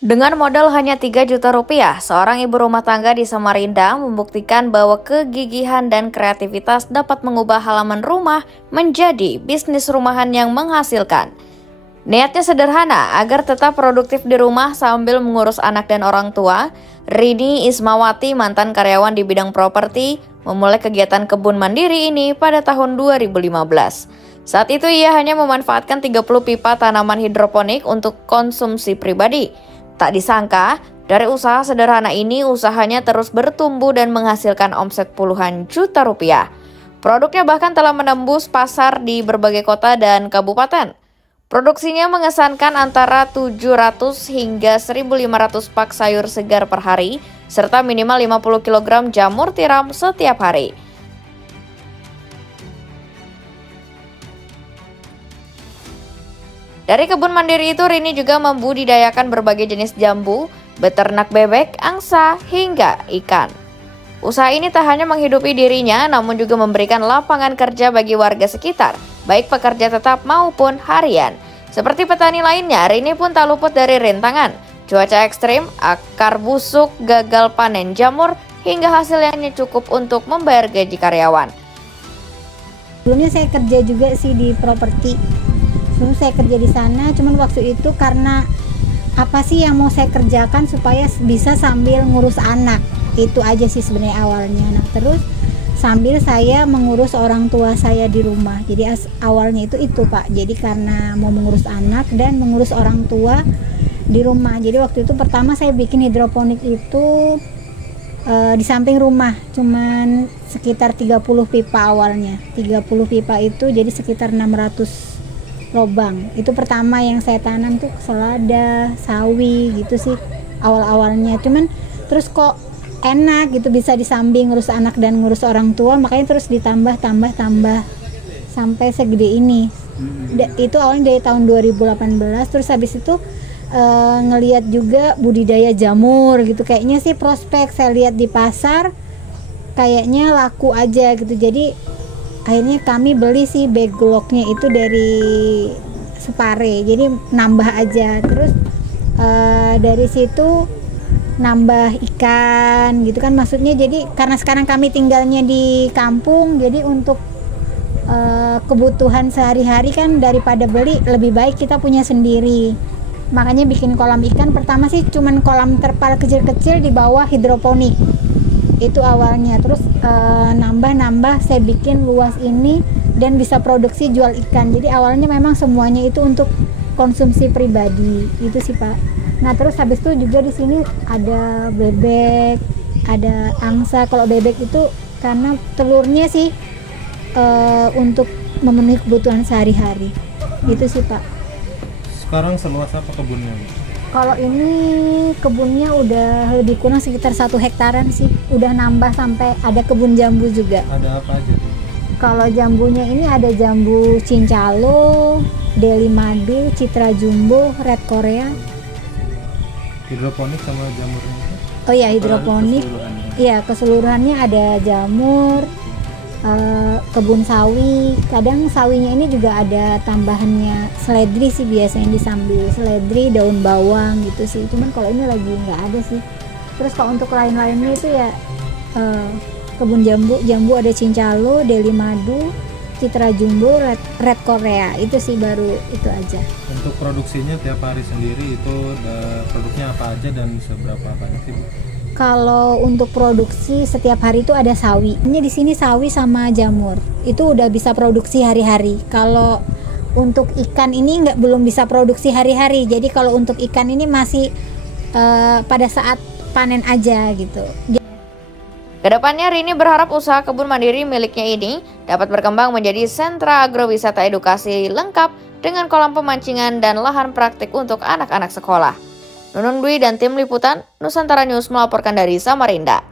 Dengan modal hanya 3 juta rupiah, seorang ibu rumah tangga di Samarinda membuktikan bahwa kegigihan dan kreativitas dapat mengubah halaman rumah menjadi bisnis rumahan yang menghasilkan. Niatnya sederhana, agar tetap produktif di rumah sambil mengurus anak dan orang tua. Rini Ismawati, mantan karyawan di bidang properti, memulai kegiatan kebun mandiri ini pada tahun 2015. Saat itu ia hanya memanfaatkan 30 pipa tanaman hidroponik untuk konsumsi pribadi. Tak disangka, dari usaha sederhana ini usahanya terus bertumbuh dan menghasilkan omset puluhan juta rupiah. Produknya bahkan telah menembus pasar di berbagai kota dan kabupaten. Produksinya mengesankan antara 700 hingga 1.500 pak sayur segar per hari, serta minimal 50 kg jamur tiram setiap hari. Dari kebun mandiri itu, Rini juga membudidayakan berbagai jenis jambu, beternak bebek, angsa, hingga ikan. Usaha ini tak hanya menghidupi dirinya, namun juga memberikan lapangan kerja bagi warga sekitar, baik pekerja tetap maupun harian. Seperti petani lainnya, Rini pun tak luput dari rintangan. Cuaca ekstrim, akar busuk, gagal panen jamur, hingga hasilnya cukup untuk membayar gaji karyawan. Sebelumnya saya kerja juga sih di properti. Sebelum saya kerja di sana, cuman waktu itu karena apa sih yang mau saya kerjakan supaya bisa sambil ngurus anak, itu aja sih sebenarnya awalnya. Nah terus sambil saya mengurus orang tua saya di rumah. Jadi awalnya itu Pak. Jadi karena mau mengurus anak dan mengurus orang tua di rumah. Jadi waktu itu pertama saya bikin hidroponik itu di samping rumah, cuman sekitar 30 pipa awalnya. 30 pipa itu jadi sekitar 600 lobang. Itu pertama yang saya tanam tuh selada, sawi gitu sih awal-awalnya. Cuman terus kok enak gitu bisa disambi ngurus anak dan ngurus orang tua, makanya terus ditambah sampai segede ini. Itu awalnya dari tahun 2018. Terus habis itu ngelihat juga budidaya jamur gitu, kayaknya sih prospek saya lihat di pasar kayaknya laku aja gitu. Jadi akhirnya kami beli sih backlognya itu dari Separe, jadi nambah aja. Terus dari situ nambah ikan gitu kan, maksudnya jadi karena sekarang kami tinggalnya di kampung, jadi untuk kebutuhan sehari-hari kan daripada beli lebih baik kita punya sendiri. Makanya bikin kolam ikan pertama sih cuman kolam terpal kecil-kecil di bawah hidroponik. Itu awalnya. Terus nambah saya bikin luas ini dan bisa produksi jual ikan. Jadi awalnya memang semuanya itu untuk konsumsi pribadi. Itu sih Pak. Nah, terus habis itu juga di sini ada bebek, ada angsa. Kalau bebek itu karena telurnya sih untuk memenuhi kebutuhan sehari-hari. Itu sih Pak. Sekarang seluas apa kebunnya? Kalau ini kebunnya udah lebih kurang sekitar 1 hektaran sih. Udah nambah sampai ada kebun jambu juga. Ada apa aja? Kalau jambunya ini ada jambu cincalo, deli madu, citra jumbo, red korea. Hidroponik sama jamurnya? Oh ya, hidroponik. Iya, keseluruhannya ada jamur, kebun sawi. Kadang sawinya ini juga ada tambahannya seledri sih, biasanya disambil seledri, daun bawang gitu sih. Cuman kalau ini lagi nggak ada sih. Terus kalau untuk lain-lainnya itu ya kebun jambu ada cincalo, deli madu, citra jumbo, red korea. Itu sih baru itu aja. Untuk produksinya tiap hari sendiri itu produknya apa aja dan seberapa banyak sih Bu? Kalau untuk produksi setiap hari itu ada sawi. Ini di sini sawi sama jamur. Itu udah bisa produksi hari-hari. Kalau untuk ikan ini belum bisa produksi hari-hari. Jadi kalau untuk ikan ini masih pada saat panen aja gitu. Kedepannya, Rini berharap usaha kebun mandiri miliknya ini dapat berkembang menjadi sentra agrowisata edukasi lengkap dengan kolam pemancingan dan lahan praktik untuk anak-anak sekolah. Nunung Dwi dan tim liputan Nusantara News melaporkan dari Samarinda.